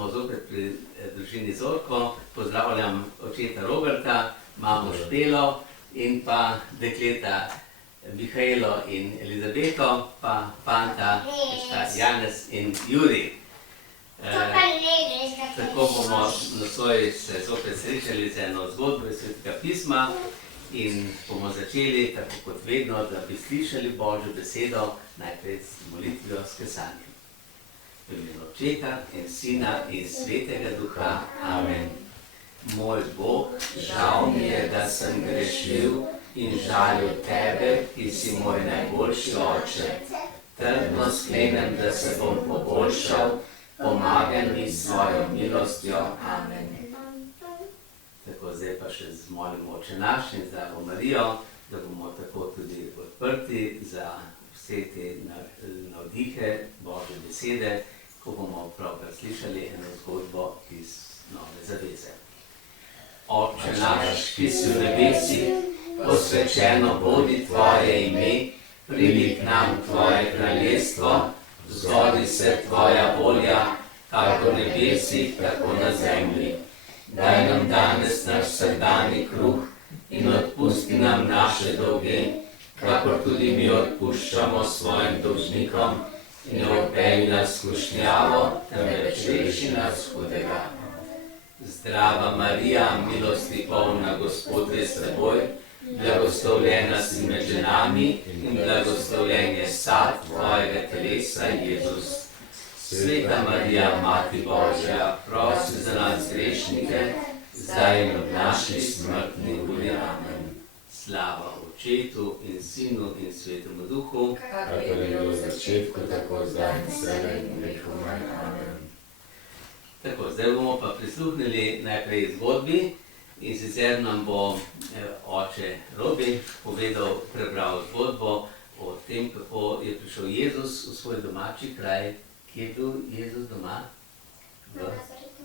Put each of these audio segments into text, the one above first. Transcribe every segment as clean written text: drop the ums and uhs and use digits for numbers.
smo zopet pri družini Zorko. Pozdravljam očeta Roberta, mamo Špelo in pa dekleta Mihajlo in Elizabeto, pa fanta Janez in Juri. Tako bomo nocoj se zopet srečali z eno zgodbo iz Svetega pisma in bomo začeli, tako kot vedno, da bi slišali Božjo besedo, najprej s molitvijo s kesanjem. V imenu Očeta in Sina in Svetega Duha. Amen. Moj Bog, žal mi je, da sem grešil in žalil Tebe, ki si moj najboljši oče. Trdno sklenem, da se bom poboljšal, pomagaj mi s svojo milostjo. Amen. Tako, zdaj pa še zmolimo Oče naš in Zdravo Marijo, da bomo tako tudi odprti za vse te navdihe Božje besede, ko bomo pravkar slišali eno zgodbo iz Nove zaveze. Oče naš, ki si v nebesih, posvečeno bodi Tvoje ime, pridi k nam Tvoje kraljestvo, zgodi se Tvoja volja, kako v nebesih, tako na zemlji. Daj nam danes naš vsakdanji kruh in odpusti nam naše dolge, kakor tudi mi odpuščamo svojim dolžnikom, in ne vpelji nas v skušnjavo, temveč reši nas hudega. Zdrava Marija, milosti polna, Gospod je s teboj, blagoslovljena si med ženami in blagoslovljen je sad Tvojega telesa, Jezus. Sveta Marija, Mati Božja, prosi za nas grešnike, zdaj in ob naši smrtni uri. Amen. Slava Očetu in Sinu in Svetemu Duhu, kakor je bilo v začetku, tako zdaj in vselej in v veku. Amen. Tako, zdaj bomo pa prisluhnili najprej zgodbi in sicer nam bo oče Robi povedal, prebral zgodbo o tem, kako je prišel Jezus v svoj domači kraj. Kje je bil Jezus doma? V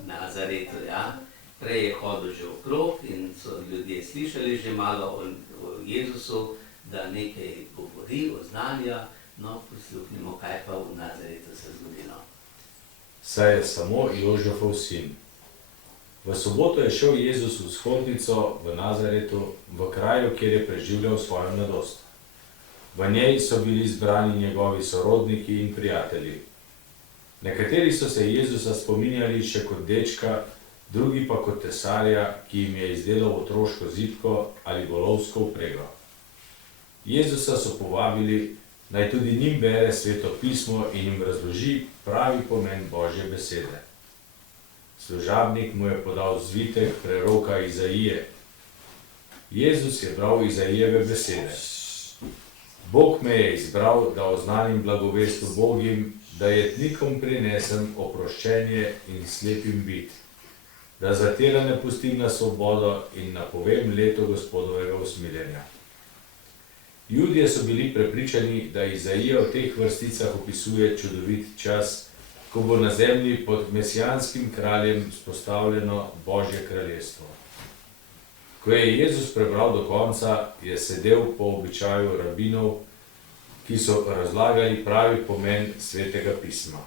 Nazaretu, ja. Prej je hodil že okrog in so ljudje slišali že malo o Jezusu, da nekaj govori, oznanja, no prisluhnimo, kaj pa v Nazaretu se zgodilo. Saj je samo Jožefov sin. V soboto je šel Jezus v shodnico v Nazaretu, v kraju, kjer je preživljal svojo mladost. V njej so bili zbrani njegovi sorodniki in prijatelji. Nekateri so se Jezusa spominjali še kot dečka, drugi pa kot tesarja, ki jim je izdelal otroško zidko ali volovsko vprego. Jezusa so povabili, naj tudi njim bere Sveto pismo in jim razloži pravi pomen Božje besede. Služabnik mu je podal zvitek preroka Izaije. Jezus je bral Izajijeve besede. Bog me je izbral, da oznanim blagovest ubogim, da jetnikom prinesem oproščenje in slepim vid, da zatirane pustim na svobodo in napovem leto Gospodovega usmiljenja. Judje so bili prepričani, da Izaija v teh vrsticah opisuje čudovit čas, ko bo na zemlji pod mesijanskim kraljem vzpostavljeno Božje kraljestvo. Ko je Jezus prebral do konca, je sedel po običaju rabinov, ki so razlagali pravi pomen Svetega pisma.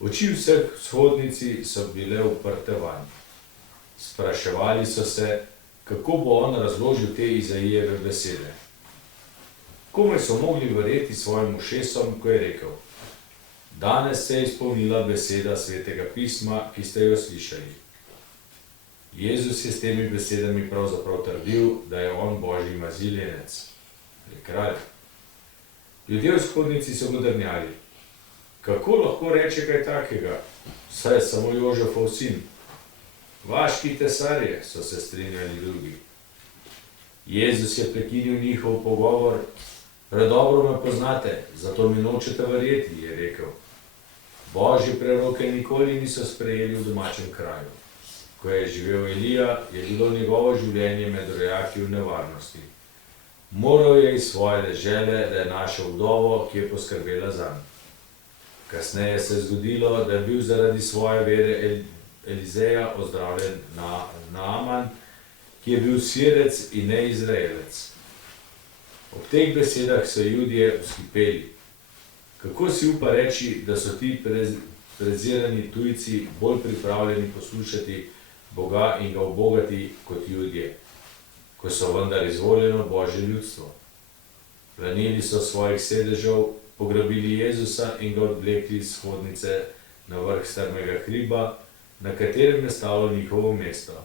Oči vseh v shodnici so bile uprte vanj. Spraševali so se, kako bo on razložil te Izaijeve besede. Komaj so mogli verjeti svojim ušesom, ko je rekel: danes se je izpolnila beseda Svetega pisma, ki ste jo slišali. Jezus je s temi besedami pravzaprav trdil, da je on Božji maziljenec, ali kralj. Ljudje v shodnici so mu drnjali: kako lahko reče kaj takega, saj je samo Jožefov sin? Vaški tesarje, so se strinjali drugi. Jezus je prekinil njihov pogovor: predobro me poznate, zato mi nočete verjeti, je rekel. Božje preroke nikoli niso sprejeli v domačem kraju. Ko je živel Elija, je bilo njegovo življenje med rojaki v nevarnosti. Moral je iz svoje dežele, da je našel vdovo, ki je poskrbela zanj. Kasneje se je zgodilo, da je bil zaradi svoje vere Elizeja ozdravljen Naaman, ki je bil Sirec in ne Izraelec. Ob teh besedah so Judje vzkipeli: kako si upa reči, da so ti prezirani tujci bolj pripravljeni poslušati Boga in ga ubogati kot ljudje, ko so vendar izvoljeno Božje ljudstvo. Planili so svojih sedežev, pograbili Jezusa in ga odvlekli iz shodnice na vrh strmega hriba, na katerem je stalo njihovo mesto.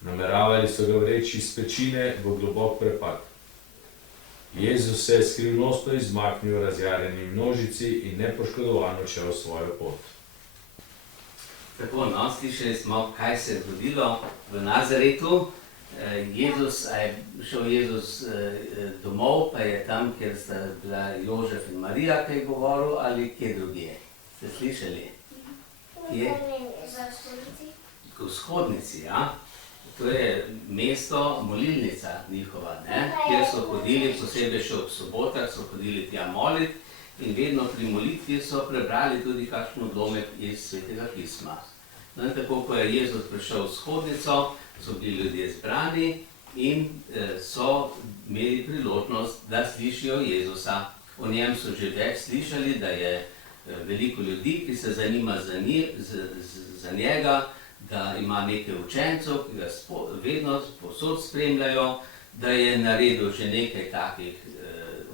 Nameravali so ga vreči iz pečine v globok prepad. Jezus se je skrivnostno izmaknil razjarjeni množici in nepoškodovan odšel svojo pot. Tako, no, slišali smo, kaj se je zgodilo v Nazaretu. Šel Jezus domov, pa je tam, kjer sta bila Jožef in Marija, kaj je govoril, ali kje drugje? Ste slišali? Kje? V Vzhodnici, ja. To je mesto, molilnica njihova, ne? Kjer so hodili, posebej še ob sobotah, so hodili tja moliti in vedno pri molitvi so prebrali tudi kakšen odlomek iz Svetega pisma. No, in tako, ko je Jezus prišel v Vzhodnico, so bili ljudje zbrani in so imeli priložnost, da slišijo Jezusa. O njem so že več slišali, da je veliko ljudi, ki se zanima za njega, da ima nekaj učencev, ki ga vedno povsod spremljajo, da je naredil že nekaj takih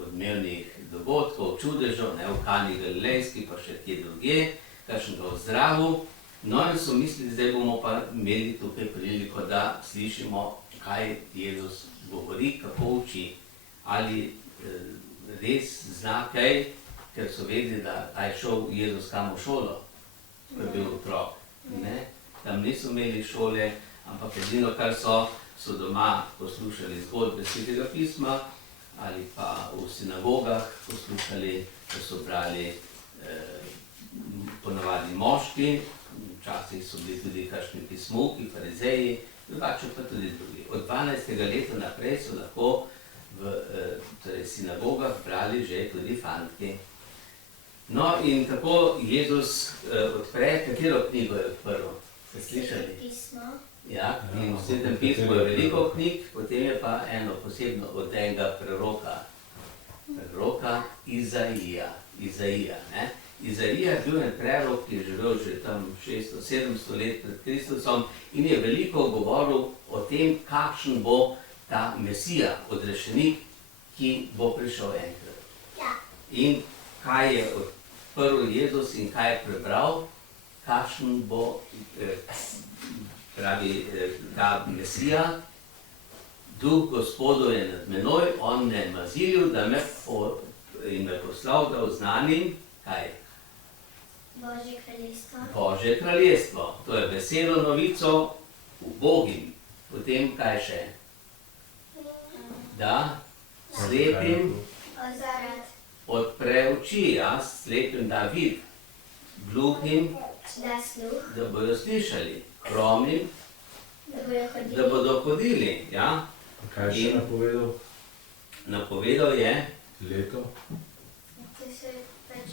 odmevnih dogodkov, čudežev, ne, v Kani Galilejski, pa še kje drugje, kakšnega v zdravu. No in so mislili, zdaj bomo pa imeli tukaj priliko, da slišimo, kaj Jezus govori, kako uči. Ali res zna kaj, ker so vedeli, da je šel Jezus kam v šolo, ko je bil otrok. Ne? Tam niso imeli šole, ampak edino, kar so doma poslušali zgodbe Svetega pisma ali pa v sinagogah poslušali, ko so brali ponavadi moški, včasih so bili tudi kakšni pismuki, farizeji, drugače pa tudi drugi. Od 12. leta naprej so lahko v sinagogah brali že tudi fantki. No in tako Jezus odpre, katero knjigo je odprl? Ste slišali? Pismo. Ja, in v Svetem pismu je veliko knjig, potem je pa eno posebno od enega preroka Izaija. Izaija je bil en prerok, ki je živel že tam 600-700 let pred Kristusom in je veliko govoril o tem, kakšen bo ta Mesija, odrešenik, ki bo prišel enkrat. Ja. In kaj je odprl Jezus in kaj je prebral, kakšen bo pravi ta Mesija. Duh Gospodov je nad menoj, on me je mazilil, da me poslal, da oznanim, kaj? Božje kraljestvo. Božje kraljestvo. To je veselo novico ubogim. Potem kaj še? Da slepim odpre oči, slepim da vid, gluhim, da bodo slišali, hromim, da bodo hodili. Ja? Kaj je še napovedal? Napovedal je Leto?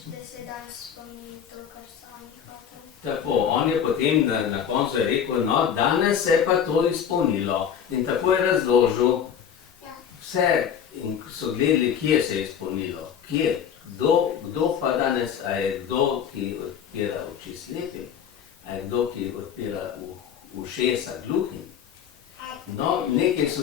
Da se danes spomni to, kar so oni hoteli. tako. On je potem na koncu rekel, no, danes se je pa to izpolnilo. In tako je razložil vse, in so gledali, kje se je izpolnilo. Kje? Kdo pa danes, a je kdo, ki odpira oči slepim? A je kdo, ki odpira ušesa gluhim? No, nekaj so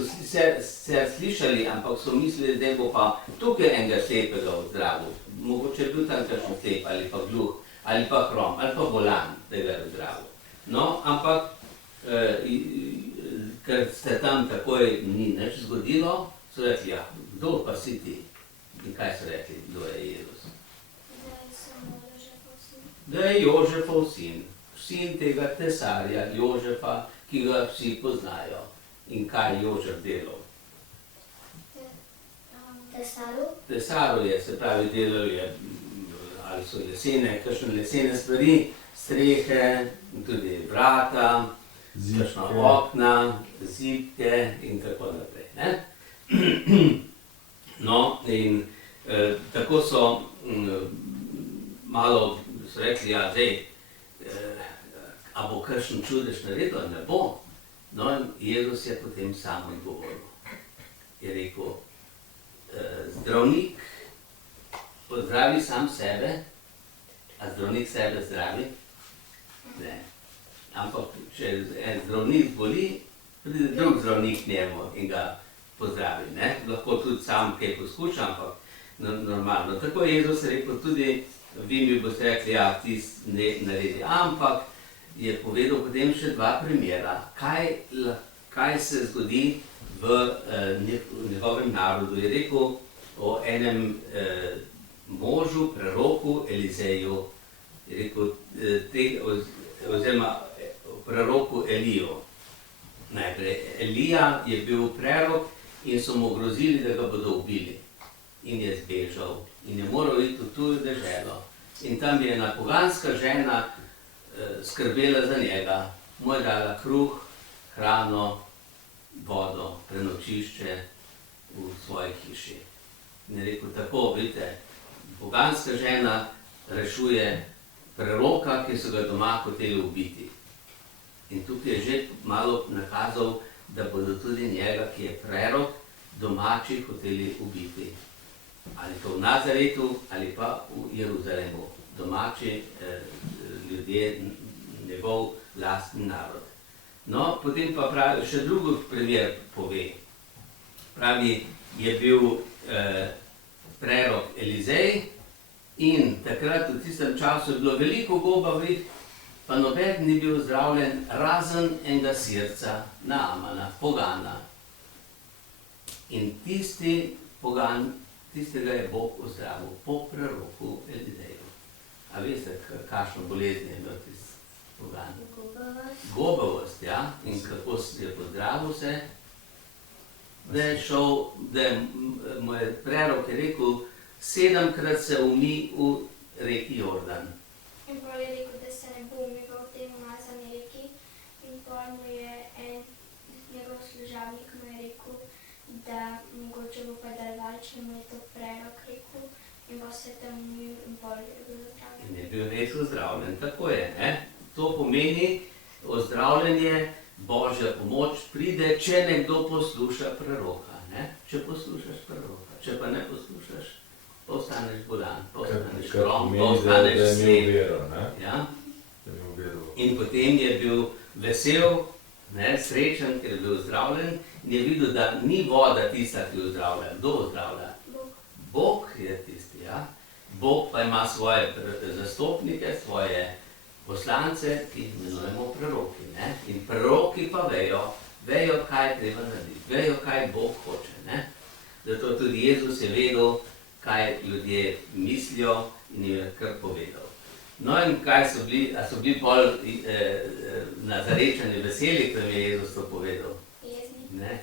se slišali, ampak so mislili, da bo pa tukaj enega slepega ozdravil. Mogoče je bil tam kakšen slep, ali pa gluh, ali pa hrom, ali pa bolan, da ga je ozdravil. No, ampak, ker se tam takoj ni nič zgodilo, so rekli, ja, kdo pa si ti? In kaj so rekli, kdo je Jezus? Da je Jožefov sin, sin tega tesarja Jožefa, ki ga vsi poznajo. In kaj je Jožef delal? Tesaril je, se pravi, delal je, ali so kakšne lesene stvari, strehe, tudi vrata, kakšna okna, zidke in tako naprej. Ne? No, in tako so malo rekli, ja, zdaj, a bo kakšen čudež naredil, ne bo. No, in Jezus je potem sam odgovoril. Je rekel, zdravnik pozdravi sam sebe, a A zdravnik sebe zdravi? Ne. Ampak, če en zdravnik boli, pride drug zdravnik njemu in ga pozdravi, ne? Lahko tudi sam kaj poskuša, ampak normalno. Tako je Jezus rekel tudi, vi mi boste rekli, ja, ti ne naredi. Ampak je povedal potem še dva primera, kaj se zgodi v njegovem narodu. Je rekel o enem možu, preroku Elizeju, je rekel, oziroma preroku Eliju. Najprej, Elija je bil prerok in so mu grozili, da ga bodo ubili. In je zbežal in je moral iti v tujo deželo. In tam je ena poganska žena skrbela za njega, mu je dala kruh, hrano, vodo, prenočišče v svoji hiši. In je rekel tako, vidite, poganska žena rešuje preroka, ki so ga doma hoteli ubiti. In tukaj je že malo nakazal, da bodo tudi njega, ki je prerok, domači hoteli ubiti. Ali to v Nazaretu, ali pa v Jeruzalemu. Domači ljudje, njegov lastni narod. No, potem pa pravi, še drugi primer pove. Pravi, je bil prerok Elizej in takrat v tistem času je bilo veliko gobavrih, pa noben ni bil zdravljen, razen enega sirca, Naamana, pogana. In tisti pogan, tistega je Bog ozdravil po preroku Elizeju. A veste, kakšno bolezen je imel tisti pogan? Gobavost, ja. In kako je pozdravil se? Da je šel, da mu je prerok rekel, 7-krat se umij v reki Jordan. In pol je rekel, da se ne bo umival v tem umazani reki. In pol mu je en njegov služabnik mu je rekel, da mogoče bo pa daroval, če mu je to prerok rekel. In pa se tam umil in pol je bil zdravljen. In je bil res ozdravljen, tako je, ne? To pomeni, ozdravljenje, Božja pomoč pride, če nekdo posluša preroka, ne? Če poslušaš preroka, če pa ne poslušaš, pa ostaneš bolan, pa ostaneš krom, pa ostaneš slep. Ja? In potem je bil vesel, ne, srečen, ker je bil ozdravljen in je videl, da ni voda tista, ki ozdravlja. Kdo ozdravlja? Bog je tisti, ja. Bog pa ima svoje zastopnike, svoje poslance, ki jih imenujemo preroki, ne. In preroki pa vejo, kaj treba narediti, vejo, kaj Bog hoče, ne. Zato tudi Jezus je vedel, kaj ljudje mislijo in jim je kar povedal. No in kaj so bili, a so bili pol Nazarečani veseli, ko jim je Jezus to povedal? Jezni. Ne?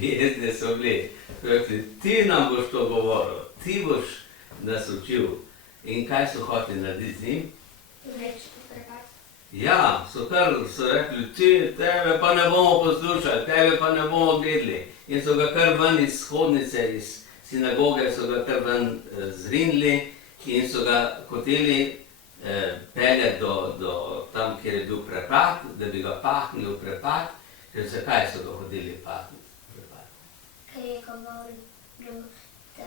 Jezni so bili. Rekli, ti nam boš to govoril, ti boš nas učil. In kaj so hoteli narediti z njim? Vreči to prekat. Ja, so rekli, tebe pa ne bomo poslušali, tebe pa ne bomo gledali. In so ga kar ven iz shodnice, iz sinagoge, so ga kar ven zrinili in so ga hoteli peljati do tam, kjer je bil prepad, da bi ga pahnili v prepad. Ker zakaj so ga hoteli pahniti v prepad? Ker je govoril, da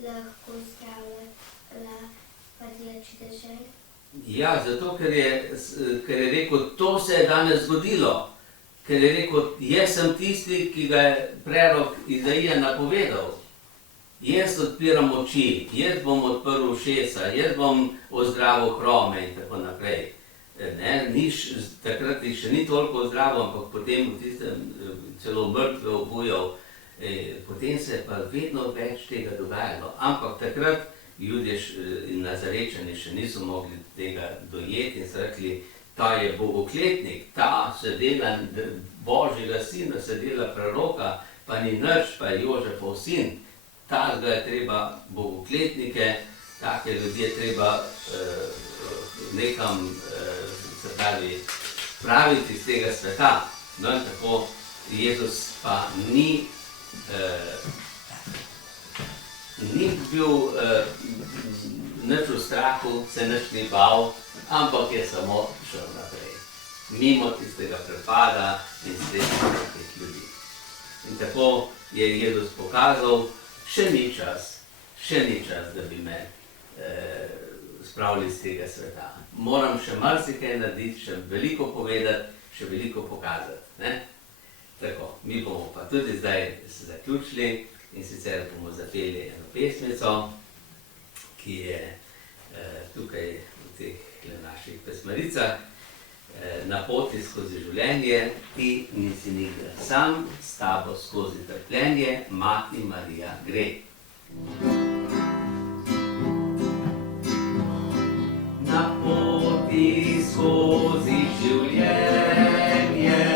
lahko zdravlja padljači dežel. Ja, zato ker je rekel, to se je danes zgodilo. Ker je rekel, jaz sem tisti, ki ga je prerok Izaija napovedal. Jaz odpiram oči, jaz bom odprl ušesa, jaz bom ozdravil hrome in tako naprej. Takrat še ni toliko ozdravil, ampak potem v tistem celo mrtve obujal. Potem se je pa vedno več tega dogajalo. Ampak takrat Judje in Nazarečani še niso mogli tega dojeti in so rekli, ta je bogokletnik, ta se dela Božjega sina, se dela preroka, pa ni nič, pa je Jožefov sin. Takega je treba bogokletnike, take ljudi je treba nekam, se pravi, spraviti iz tega sveta. No in tako Jezus pa ni bil nič v strahu, se nič ni bal, ampak je samo šel naprej. Mimo tistega prepada in srečanja teh ljudi. In tako je Jezus pokazal, še ni čas, da bi me spravili iz tega sveta. Moram še marsikaj narediti, še veliko povedati, še veliko pokazati. Ne? Tako, mi bomo pa tudi zdaj zaključili in sicer bomo zapeli eno pesmico, ki je tukaj v teh naših pesmaricah, Na poti skozi življenje, ti nisi nikdar sam, s tabo skozi trpljenje, Mati Marija gre. Na poti skozi življenje,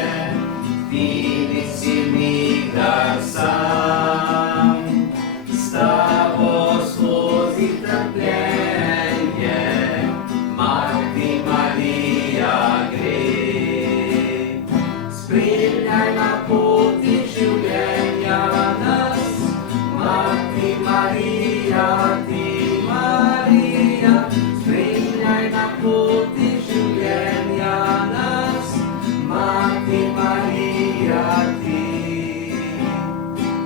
ti nisi nikdar sam, s tabo skozi trpljenje, Mati Marija gre. Spremljaj na poti življenja nas, Mati Marija, ti Marija. Spremljaj na poti življenja nas, Mati Marija, ti.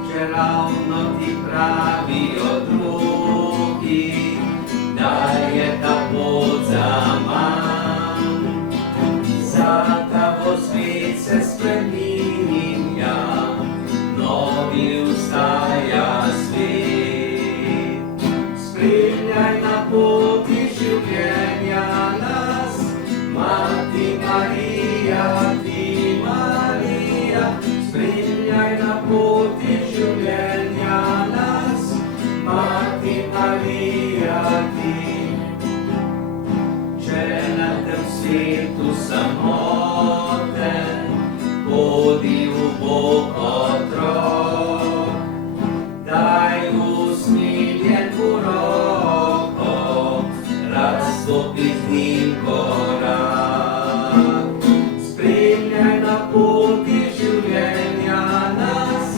Čeravno ti pravijo drugi, da je ta pot zaman, za tabo svet se spreminja, novi vstaja svet. Spremljaj na poti življenja nas, Mati Marija, ti Marija. Spremljaj na poti življenja nas, Mati Marija, ti. Če na tem svetu samoten, hodi v Bog otrok, daj usmiljen v roko, rad stopi z njim korak. Spremljaj na poti življenja nas,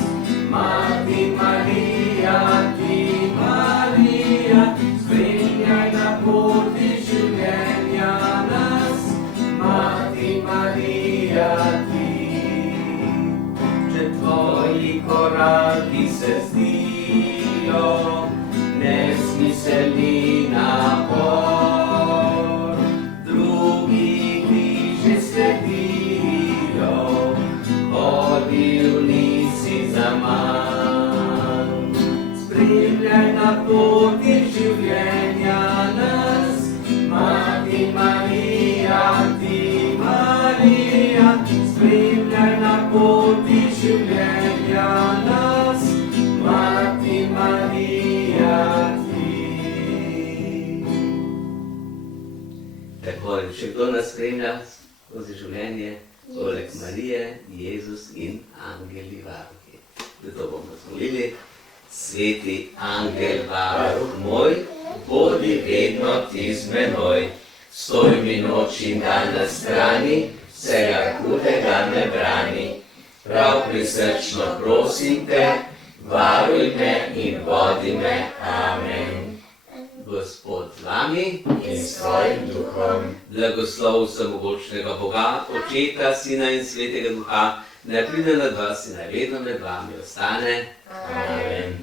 Mati Marija, ti Marija. Spremljaj na poti življenja nas, Mati Marija, ti. Če tvoji koraki se zdijo nesmiselni napor, drugi ti že sledijo, hodil nisi zaman. Spremljaj na poti življenja nas, Mati Marija, ti Marija. Spremljaj na poti življenja nas, Mati Marija, ti. Tako, še kdo nas spremlja skozi življenje? Poleg Marije, Jezus in angeli varuhi. Zato bomo zmolili. Sveti angel varuh moj, bodi vedno ti z menoj. Stoj mi noč in dan na strani, vsega hudega me brani. Prav prisrčno prosim te, varuj me in vodi me. Amen. Gospod z vami in s tvojim duhom. Blagoslov vsemogočnega Boga, Očeta, Sina in Svetega Duha, naj pride nad vas in naj vedno med vami ostane. Amen.